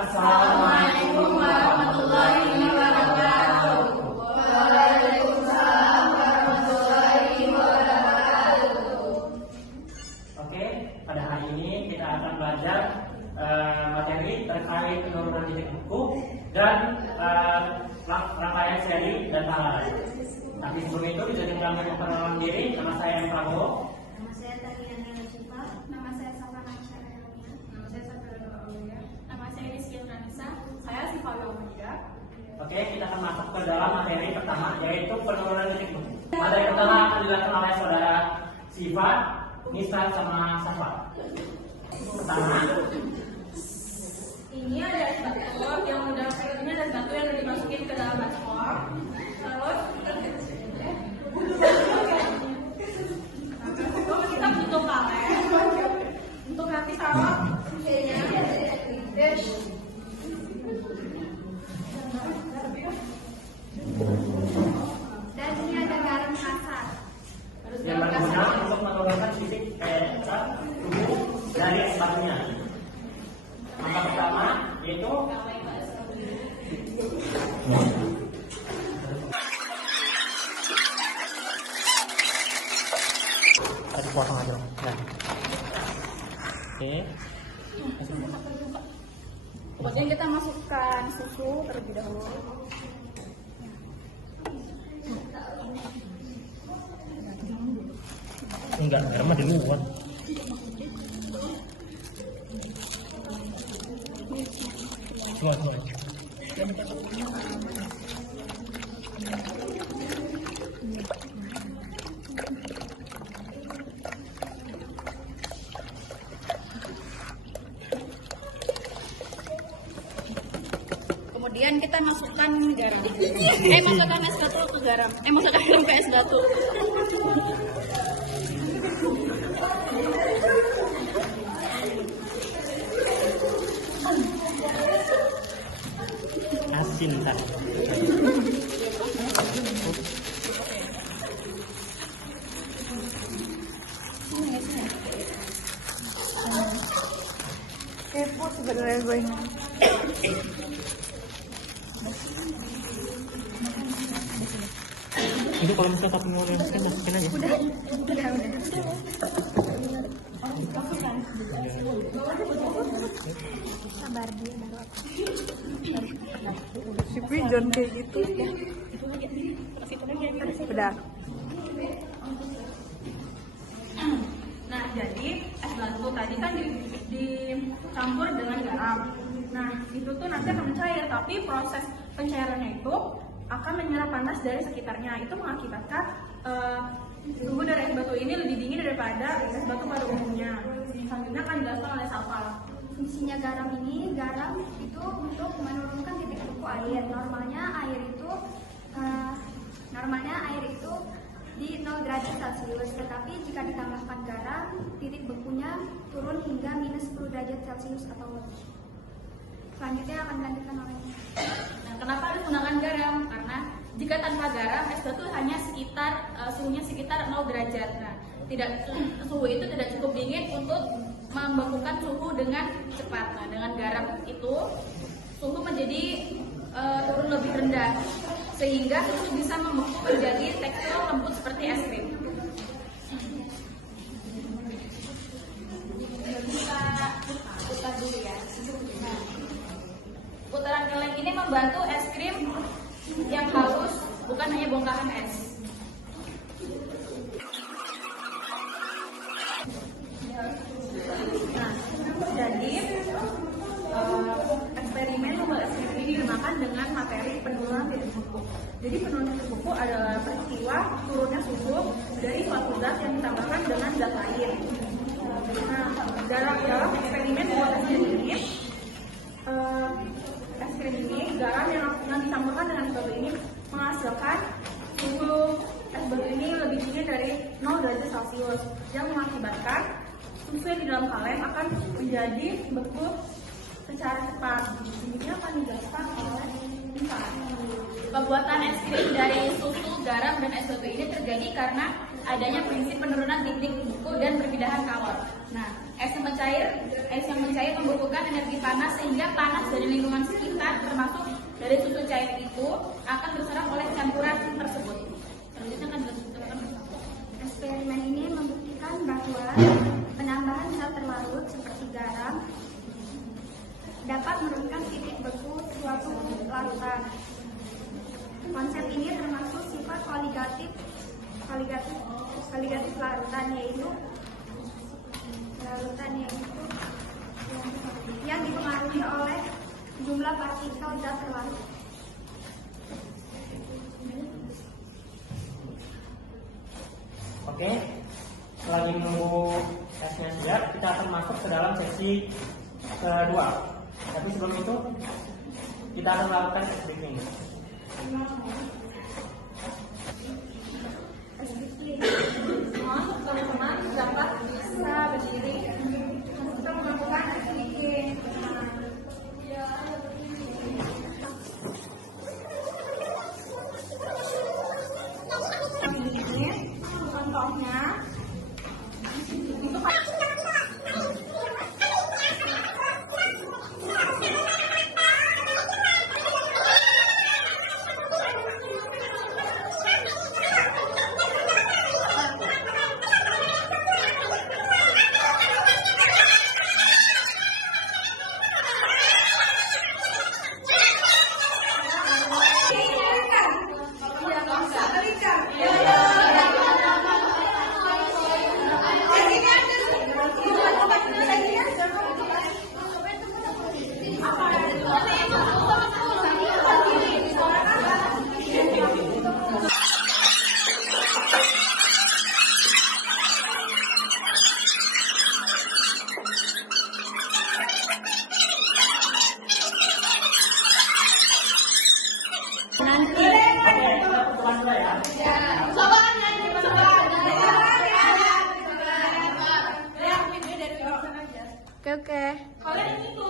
Assalamualaikum warahmatullahi wabarakatuh. Waalaikumsalam warahmatullahi wabarakatuh. Oke, pada hari ini kita akan belajar materi terkait penurunan titik buku dan rangkaian seri dan halaman. Tapi sebelum itu bisa kami memperkenalkan diri. Nama saya M. Prabowo. Nama saya Tatiana Nasupa. Nama saya Safana Syaraya. Nama saya Sabrina Aulia. Nama saya Rizky Ranisa. Saya Sifawi Omida. Oke, kita akan masuk ke dalam materi pertama, yaitu penurunan titik buku. Materi pertama akan dilakukan oleh saudara Siva, Nisa, sama Safa. Pertama, Ini ada es batu yang udah ini ada batu yang udah dimasukin ke dalam baskom. Terus kita butuh kaleng untuk nanti taruh Dan ini ada garam kasar. yang berguna untuk menurunkan titik tubuh dari es batunya. Langkah pertama yaitu tadi potong aja dong. Oke. kemudian kita masukkan susu terlebih dahulu. Enggak, garamnya di luar. Keluar. Kemudian kita masukkan garam. Masukkan es batu ke garam. Masukkan garam ke es batu. Asin tak? Kepo sebenarnya gue ini. Itu kalau misalnya tapi mau yang skin masukin aja. Udah. Sabar dia baru. Si Pijon kayak gitu. Udah. Nah, jadi es batu tadi kan dicampur dengan garam. Nah, itu tuh nanti akan mencair, tapi proses pencairannya itu akan menyerap panas dari sekitarnya. Itu mengakibatkan suhu dari es batu ini lebih dingin daripada es batu pada umumnya. Selanjutnya akan dijelaskan oleh Safa. Fungsinya garam itu untuk menurunkan titik buku air. Normalnya air itu di 0 derajat Celcius, tetapi jika ditambahkan garam, titik bekunya turun hingga minus 10 derajat Celcius atau lebih. Selanjutnya akan dilanjutkan oleh. Nah, kenapa harus menggunakan garam? Karena jika tanpa garam, es batu hanya suhunya sekitar 0 derajat. Nah, suhu itu tidak cukup dingin untuk membekukan suhu dengan cepat. Nah, dengan garam itu suhu menjadi turun lebih rendah, sehingga susu bisa membeku menjadi tekstur lembut seperti es krim. Kita putar dulu ya. Putaran keleng ini membantu es krim yang halus, bukan hanya bongkahan es. Nah, jadi eksperimen membuat es krim ini dinamakan dengan materi penurunan titik buku. Jadi penurunan titik buku adalah peristiwa turunnya suhu dari suatu zat yang ditambahkan dengan zat lain. Nah, dalam eksperimen membuat es krim ini, garam yang ditambahkan dengan es batu ini menghasilkan suhu es batu ini lebih dingin dari 0 derajat Celcius yang mengakibatkan susu yang di dalam kaleng akan menjadi beku secara cepat. Ini akan dijelaskan oleh Nisa. Pembuatan es krim dari susu, garam, dan es batu ini terjadi karena adanya prinsip penurunan titik buku dan perpindahan kalor. Nah, es yang mencair es yang mencair membutuhkan energi panas sehingga panas dari lingkungan sekitar termasuk dari susu cair itu akan terserap oleh campuran tersebut. Selanjutnya akan dilanjutkan. Eksperimen ini membuktikan bahwa penambahan zat terlarut seperti garam dapat menurunkan titik beku suatu larutan. Konsep ini termasuk sifat koligatif larutan yaitu yang dipengaruhi oleh jumlah partikel zat terlarut. Oke, selagi menunggu tesnya siap, kita akan masuk ke dalam sesi kedua. Tapi sebelum itu, kita akan melakukan tes breathing. Mohon teman-teman dapat bisa berdiri untuk melakukan breathing. Ini contohnya Oke. kalian itu